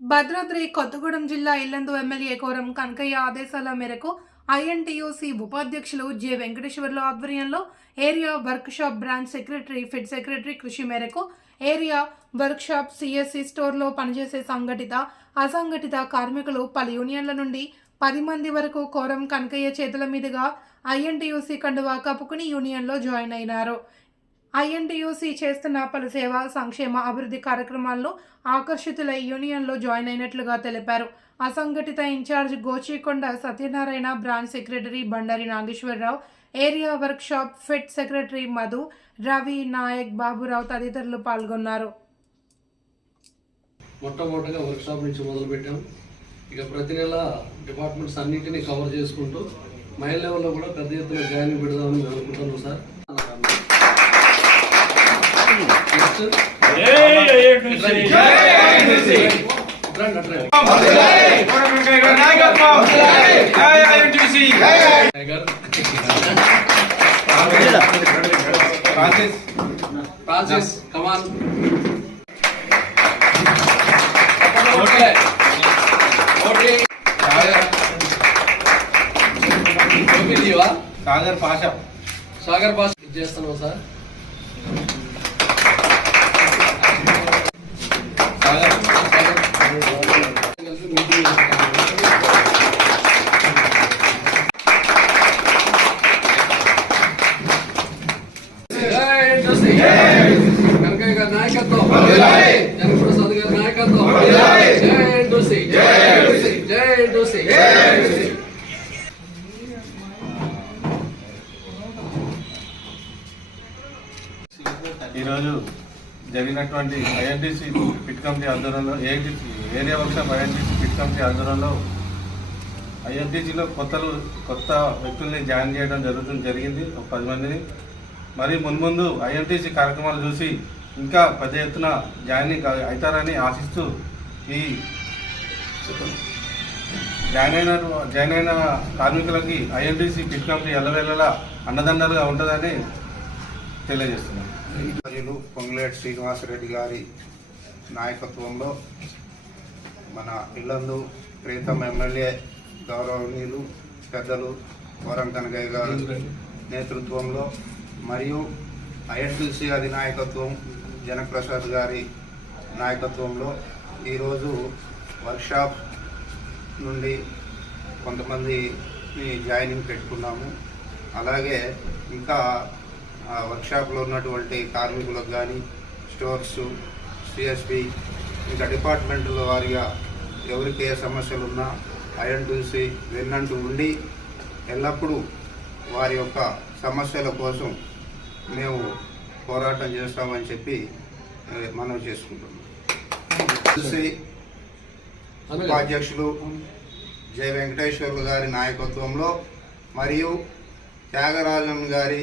భద్రాద్రి కొత్తగూడెం జిల్లా Yellandu MLA quorum Kanakaiah ఆదేశాల మేరకు ఐఎన్టీయూసీ ఉపాధ్యక్షులు జె వెంకటేశ్వర్లు ఆధ్వర్యంలో area workshop branch secretary pit secretary కృషి మేరకు ఏరియా వర్క్షాప్ సిఎస్సి స్టోర్లో పనిచేసే సంఘటిత అసంఘటిత కార్మికులు పలు యూనియన్ల నుండి పది మంది వరకు కోరం కనకయ్య చేతుల మీదుగా ఐఎన్టీయూసీ కండువా కప్పుకుని యూనియన్లో జాయిన్ అయినారు. ఐఎన్టీయూసీ చేస్తున్న పలు సేవా సంక్షేమ అభివృద్ధి కార్యక్రమాల్లో ఆకర్షితులై యూనియన్లో జాయిన్ అయినట్లుగా తెలిపారు. అసంఘటిత incharge Gochikonda Satyanarayana branch secretary Bandari Nageswararao area workshop pit secretary Madhu Ravi Nayak Baburao తదితరులు పాల్గొన్నారు. మొట్టమొదటిగా వర్క్షాప్ నుంచి మొదలుపెట్టాం. ఇక ప్రతి నెల డిపార్ట్మెంట్స్ అన్నింటినీ కవర్ చేసుకుంటూ మైల్ లెవెల్లో కూడా పెద్ద ఎత్తున జాయిన్ పెడదామని అనుకుంటున్నాం sir. Tiger Francis come on okay okay okay Jeeva Sagar. Pasha. Sagar pass చేస్తున్నాం సార్ సాగర్ కలిసి మీటింగ్ చేసుకుంటాం. జై జోసి. కనకయ్య గారి నాయకత్వం జనప్రసాద్ గారి నాయకత్వం జై డోసి జై డోసి ఈరోజు జరిగినటువంటి ఐఎన్టీసీ పిట్ కమిటీ ఆధ్వర్యంలో AITUC area workshop INTUC pit committee ఆధ్వర్యంలో ఐఎన్టీసీలో కొత్తలు కొత్త వ్యక్తుల్ని జాయిన్ చేయడం జరుగుతుంది జరిగింది ఒక పది మందిని. మరి మున్ముందు ఐఎన్టీసీ కార్యక్రమాలు చూసి ఇంకా పెద్ద ఎత్తున జాయినింగ్ అవుతారని ఆశిస్తూ ఈ జాయిన్ అయిన జాయిన్ అయిన కార్మికులకి ఐఎన్టీసీ పిట్ కమిటీ ఎల్లవేళలా అండదండలుగా ఉంటుందని తెలియజేస్తున్నాను ప్రజలు పొంగులేటి శ్రీనివాసరెడ్డి గారి నాయకత్వంలో మన ఇళ్ళందు ప్రీతం ఎమ్మెల్యే గౌరవనీయులు పెద్దలు వరం గారు నేతృత్వంలో మరియు ఐఎన్టీసీ అధినాయకత్వం జనప్రసాద్ గారి నాయకత్వంలో ఈరోజు వర్క్షాప్ నుండి కొంతమందిని జాయినింగ్ పెట్టుకున్నాము. అలాగే ఇంకా వర్క్షాప్లో ఉన్నటువంటి కార్మికులకు కానీ స్టోర్స్ సిఎస్పి ఇంకా డిపార్ట్మెంట్ల వారిగా ఎవరికి ఏ సమస్యలు ఉన్నా ఐఎన్టీసీ విన్నంటూ ఉండి ఎల్లప్పుడూ వారి యొక్క సమస్యల కోసం మేము పోరాటం చేస్తామని చెప్పి మనవి చేసుకుంటున్నాం. ఎల్సి ఉపాధ్యక్షులు జె వెంకటేశ్వర్లు గారి నాయకత్వంలో మరియు త్యాగరాజన్ గారి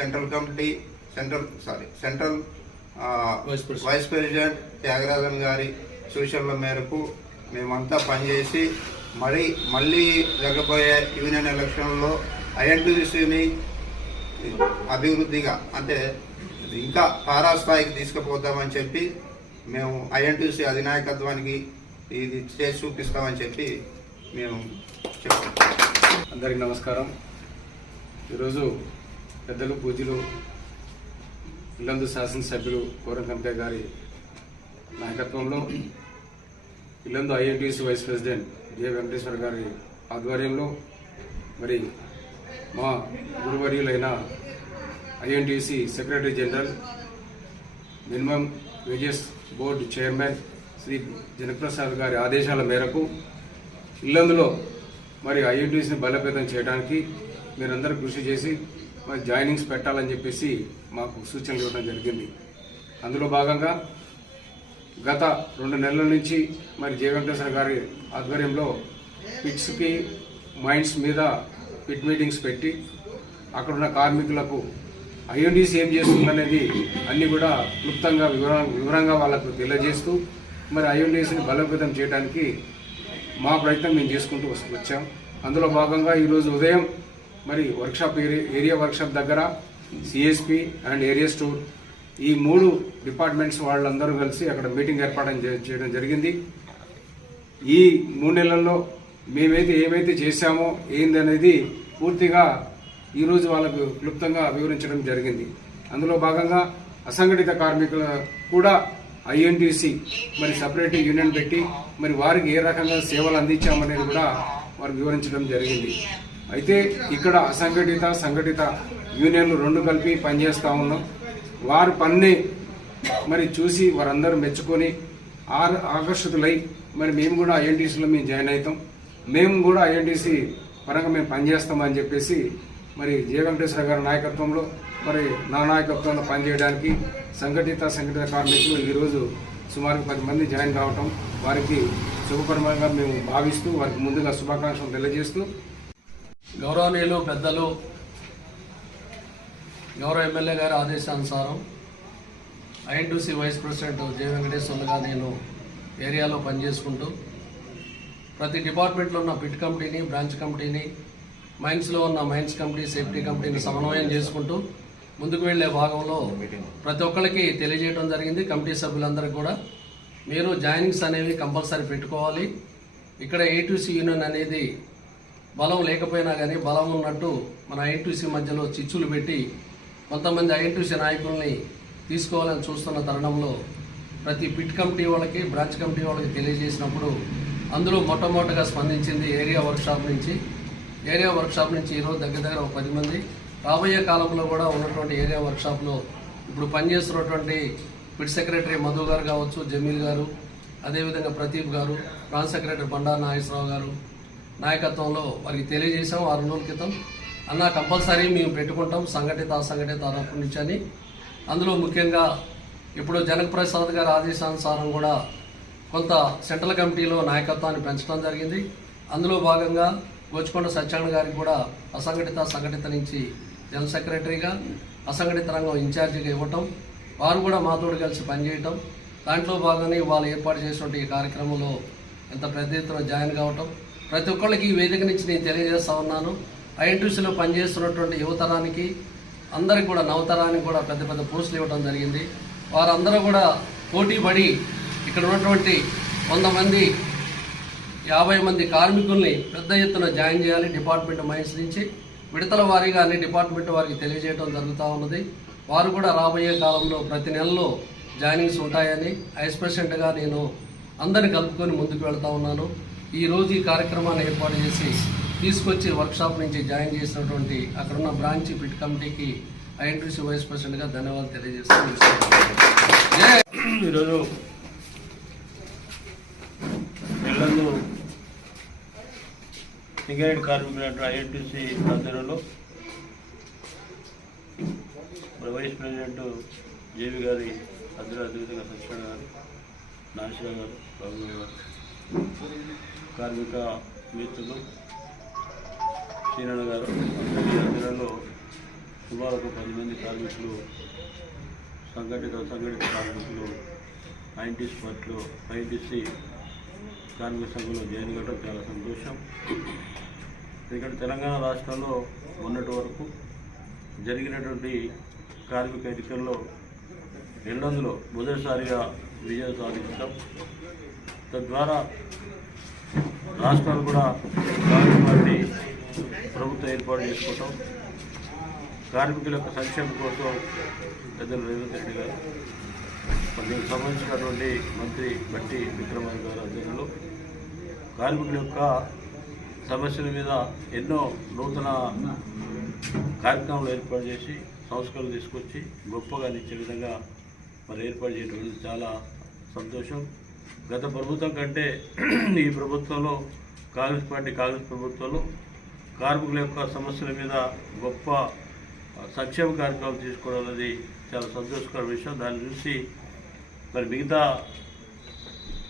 central committee central sorry central ఆ, vice president. Vice president Thyagarajan గారి సూచనల మేరకు మేమంతా పనిచేసి మరి మళ్ళీ జరగబోయే యూనియన్ ఎలక్షన్లో ఐఎన్టీసీని అభివృద్ధిగా అంటే ఇంకా తారాస్థాయికి తీసుకుపోతామని చెప్పి మేము ఐఎన్టీసీ అధినాయకత్వానికి ఇది చేసి చూపిస్తామని చెప్పి మేము చెప్తాం అందరికీ నమస్కారం ఈరోజు పెద్దలు పూజలు ఇల్లందు శాసనసభ్యులు కోరం కనకయ్య గారి నాయకత్వంలో Yellandu INTUC vice president J Venkateswara గారి ఆధ్వర్యంలో మరి మా గురువర్యులైన INTUC secretary general minimum wages board chairman Shri Janaprasad గారి ఆదేశాల మేరకు ఇల్లందులో మరి ఐఎన్టీసీని బలోపేతం చేయడానికి మీరందరూ కృషి చేసి మరి జాయినింగ్స్ పెట్టాలని చెప్పేసి మాకు సూచనలు ఇవ్వడం జరిగింది. అందులో భాగంగా గత రెండు నెలల నుంచి మరి జయ వెంకటేశ్వర గారి ఆధ్వర్యంలో పిట్స్కి మైండ్స్ మీద పిట్ మీటింగ్స్ పెట్టి అక్కడున్న కార్మికులకు ఐఎండిసి ఏం చేస్తుందనేది అన్ని కూడా క్లుప్తంగా వివర వివరంగా వాళ్ళకు తెలియజేస్తూ మరి ఐఎండిసిని బలోపేతం చేయడానికి మా ప్రయత్నం మేము చేసుకుంటూ వచ్చాం. అందులో భాగంగా ఈరోజు ఉదయం మరి వర్క్షాప్ ఏరియా ఏరియా వర్క్షాప్ దగ్గర సిఎస్పి అండ్ ఏరియా స్టోర్ ఈ మూడు డిపార్ట్మెంట్స్ వాళ్ళందరూ కలిసి అక్కడ మీటింగ్ ఏర్పాటు చేయడం జరిగింది. ఈ మూడు నెలల్లో మేమైతే ఏమైతే చేశామో ఏందనేది పూర్తిగా ఈరోజు వాళ్ళకు క్లుప్తంగా వివరించడం జరిగింది. అందులో భాగంగా అసంఘటిత కార్మికుల కూడా ఐఎన్టీసీ మరి సపరేట్ యూనియన్ పెట్టి మరి వారికి ఏ రకంగా సేవలు అందించామనేది కూడా వారు వివరించడం జరిగింది. అయితే ఇక్కడ అసంఘటిత సంఘటిత యూనియన్లు రెండు కలిపి పనిచేస్తూ ఉన్నాం. వారి పని మరి చూసి వారందరూ మెచ్చుకొని ఆకర్షితులై మరి మేము కూడా ఐఎన్టీసీలో మేము జాయిన్ అవుతాం. మేము కూడా ఐఎన్టీసీ పరంగా మేము పనిచేస్తామని చెప్పేసి మరి జే వెంకటేశ్వర గారి నాయకత్వంలో మరి నా నాయకత్వంలో పనిచేయడానికి సంఘటిత సంఘటిత కార్మికులు ఈరోజు సుమారు పది మంది జాయిన్ కావటం వారికి శుభపరమంగా మేము భావిస్తూ వారికి ముందుగా శుభాకాంక్షలు తెలియజేస్తూ గౌరవనీయులు పెద్దలు గౌరవ ఎమ్మెల్యే గారి ఆదేశానుసారం ఐఎన్టీసీ వైస్ ప్రెసిడెంట్ జె వెంకటేశ్వర్లుగా నేను ఏరియాలో పనిచేసుకుంటూ ప్రతి డిపార్ట్మెంట్లో ఉన్న పిట్ కమిటీని బ్రాంచ్ కమిటీని మైన్స్లో ఉన్న మైన్స్ కమిటీ సేఫ్టీ కమిటీని సమన్వయం చేసుకుంటూ ముందుకు వెళ్ళే భాగంలో ప్రతి ఒక్కరికి తెలియజేయడం జరిగింది. కమిటీ సభ్యులందరికీ కూడా మీరు జాయినింగ్స్ అనేవి కంపల్సరీ పెట్టుకోవాలి. ఇక్కడ ఏటీసీ యూనియన్ అనేది బలం లేకపోయినా కానీ బలం ఉన్నట్టు మన ఐఎన్టీసీ మధ్యలో చిచ్చులు పెట్టి కొంతమంది ఐఎన్టీసీ నాయకుల్ని తీసుకోవాలని చూస్తున్న తరుణంలో ప్రతి పిట్ కమిటీ వాళ్ళకి బ్రాంచ్ కమిటీ వాళ్ళకి తెలియజేసినప్పుడు అందులో మొట్టమొదటిగా స్పందించింది ఏరియా వర్క్షాప్ నుంచి. ఏరియా వర్క్షాప్ నుంచి ఈరోజు దగ్గర దగ్గర ఒక పది మంది. రాబోయే కాలంలో కూడా ఉన్నటువంటి ఏరియా వర్క్షాప్లో ఇప్పుడు పనిచేస్తున్నటువంటి పిట్ సెక్రటరీ మధు గారు కావచ్చు జమీల్ గారు అదేవిధంగా ప్రదీప్ గారు ప్రాన్స్ సెక్రటరీ బండా నాగేశ్వరరావు గారు నాయకత్వంలో వారికి తెలియజేశాం. ఆరు రోజుల క్రితం అన్న కంపల్సరీ మేము పెట్టుకుంటాం. సంఘటిత అసంఘటిత తరపు నుంచి అని అందులో ముఖ్యంగా ఇప్పుడు జనక్ ప్రసాద్ గారి ఆదేశానుసారం కూడా కొంత సెంట్రల్ కమిటీలో నాయకత్వాన్ని పెంచడం జరిగింది. అందులో భాగంగా గోచుకొండ సత్యానంద గారికి కూడా అసంఘటిత సంఘటిత నుంచి జనరల్ సెక్రటరీగా అసంఘటిత రంగం ఇన్ఛార్జిగా ఇవ్వటం వారు కూడా మాతోడు కలిసి పనిచేయటం దాంట్లో భాగంగానే వాళ్ళు ఏర్పాటు చేసినటువంటి ఈ కార్యక్రమంలో ఎంత పెద్ద ఎత్తున జాయిన్ కావటం ప్రతి ఒక్కళ్ళకి ఈ వేదిక నుంచి నేను తెలియజేస్తా ఉన్నాను. ఐఎన్టీసీలో పనిచేస్తున్నటువంటి యువతరానికి అందరికి కూడా నవతరానికి కూడా పెద్ద పెద్ద పోస్టులు ఇవ్వడం జరిగింది. వారందరూ కూడా పోటీ పడి ఇక్కడ ఉన్నటువంటి వంద మంది యాభై మంది కార్మికుల్ని పెద్ద ఎత్తున జాయిన్ చేయాలి డిపార్ట్మెంట్ మైన్స్ నుంచి. విడతల వారీగా అన్ని డిపార్ట్మెంట్ వారికి తెలియజేయడం జరుగుతూ ఉన్నది. వారు కూడా రాబోయే కాలంలో ప్రతి నెలలో జాయినింగ్స్ ఉంటాయని వైస్ ప్రెసిడెంట్గా నేను అందరిని కలుపుకొని ముందుకు వెళ్తా ఉన్నాను. ఈరోజు ఈ కార్యక్రమాన్ని ఏర్పాటు చేసి తీసుకొచ్చి వర్క్షాప్ నుంచి జాయిన్ చేసినటువంటి అక్కడున్న బ్రాంచ్ పిట్ కమిటీకి ఐఎన్టీసీ వైస్ ప్రెసిడెంట్గా ధన్యవాదాలు తెలియజేస్తాను ఈరోజు ఇళ్ళలో సిగరెట్ కార్మికులు ఐఎన్టీసీ ఆధ్వర్యంలో మరి వైస్ ప్రెసిడెంట్ జేవి గారి అధ్యక్ష అదేవిధంగా సత్యనారాయణ గారు నాగేశ్వర గారు బాబు గారు. కార్మిక మిత్రులు శ్రీనారాయణ గారు జిల్లాలో సుమారు ఒక పది మంది కార్మికులు సంఘటిత సంఘటిత కార్మికులు ఐఎన్టీసీ పార్టీలో ఐఎన్టీసీ కార్మిక సంఘంలో జాయిన్ కావడం చాలా సంతోషం. ఇక్కడ తెలంగాణ రాష్ట్రంలో మొన్నటి వరకు జరిగినటువంటి కార్మిక ఎన్నికల్లో వందలు మొదటిసారిగా విజయం సాధించడం. తద్వారా రాష్ట్రాలు కూడా కాంగ్రెస్ పార్టీ ప్రభుత్వం ఏర్పాటు చేసుకోవటం కార్మికుల యొక్క సంక్షేమం కోసం పెద్దలు రేవంత్ రెడ్డి గారు దీనికి సంబంధించినటువంటి మంత్రి బట్టి విక్రమార్క గారి అధ్యక్షులు కార్మికుల యొక్క సమస్యల మీద ఎన్నో నూతన కార్యక్రమాలు ఏర్పాటు చేసి సంస్కరణలు తీసుకొచ్చి గొప్పగా నిచ్చే విధంగా మరి ఏర్పాటు చేయడం చాలా సంతోషం. గత ప్రభుత్వం కంటే ఈ ప్రభుత్వంలో కాంగ్రెస్ పార్టీ కాంగ్రెస్ ప్రభుత్వంలో కార్మికుల యొక్క సమస్యల మీద గొప్ప సంక్షేమ కార్యక్రమాలు తీసుకోవడం అనేది చాలా సంతోషకర విషయం. దాన్ని చూసి మరి మిగతా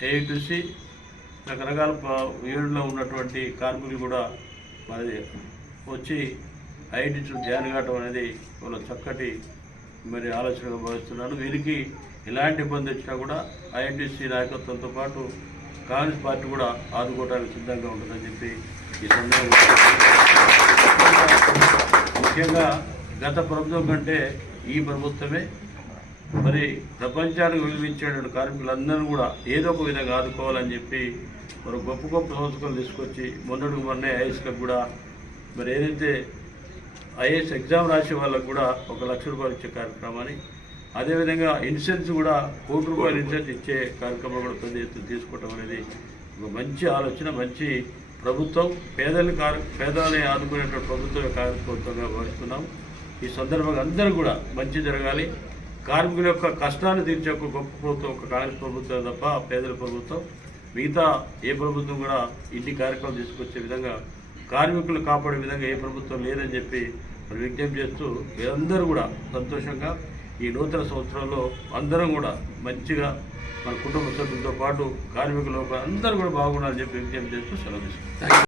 ఏఐటీసీ రకరకాల ఏడులో ఉన్నటువంటి కార్మికులు కూడా మరి వచ్చి ఐఐటీసీ జాయిన్ కావడం అనేది వాళ్ళ చక్కటి మరి ఆలోచనగా భావిస్తున్నాను వీరికి ఎలాంటి ఇబ్బంది వచ్చినా కూడా ఐఎన్టీసీ నాయకత్వంతో పాటు కాంగ్రెస్ పార్టీ కూడా ఆదుకోవడానికి సిద్ధంగా ఉంటుందని చెప్పి ఈ సందర్భంగా ముఖ్యంగా గత ప్రభుత్వం కంటే ఈ ప్రభుత్వమే మరి ప్రపంచానికి విలువించేటువంటి కార్మికులందరూ కూడా ఏదో ఒక విధంగా ఆదుకోవాలని చెప్పి మరి గొప్ప గొప్ప సంస్థలు తీసుకొచ్చి మొన్నటికి మొన్నే ఐఏఎస్లకు కూడా మరి ఏదైతే ఐఏఎస్ ఎగ్జామ్ రాసే వాళ్ళకు కూడా ఒక లక్ష రూపాయలు ఇచ్చే కార్యక్రమాన్ని అదేవిధంగా ఇన్సూరెన్స్ కూడా కోటి రూపాయల ఇన్సూరెన్స్ ఇచ్చే కార్యక్రమం కూడా పెద్ద ఎత్తున తీసుకోవటం అనేది ఒక మంచి ఆలోచన మంచి ప్రభుత్వం పేదలు కార్ పేదలని ఆదుకునేటువంటి ప్రభుత్వం కార్యక్రమంగా భావిస్తున్నాం. ఈ సందర్భంగా అందరూ కూడా మంచి జరగాలి. కార్మికుల యొక్క కష్టాన్ని తీర్చే ఒక గొప్ప ప్రభుత్వం ఒక కాంగ్రెస్ ప్రభుత్వం తప్ప పేదల ప్రభుత్వం. మిగతా ఏ ప్రభుత్వం కూడా ఇన్ని కార్యక్రమాలు తీసుకొచ్చే విధంగా కార్మికులు కాపాడే విధంగా ఏ ప్రభుత్వం లేదని చెప్పి విజ్ఞప్తి చేస్తూ మీరందరూ కూడా సంతోషంగా ఈ నూతన సంవత్సరంలో అందరం కూడా మంచిగా మన కుటుంబ సభ్యులతో పాటు కార్మికులు అందరూ కూడా బాగుండాలని చెప్పి విజ్ఞప్తి చేస్తూ సెలవు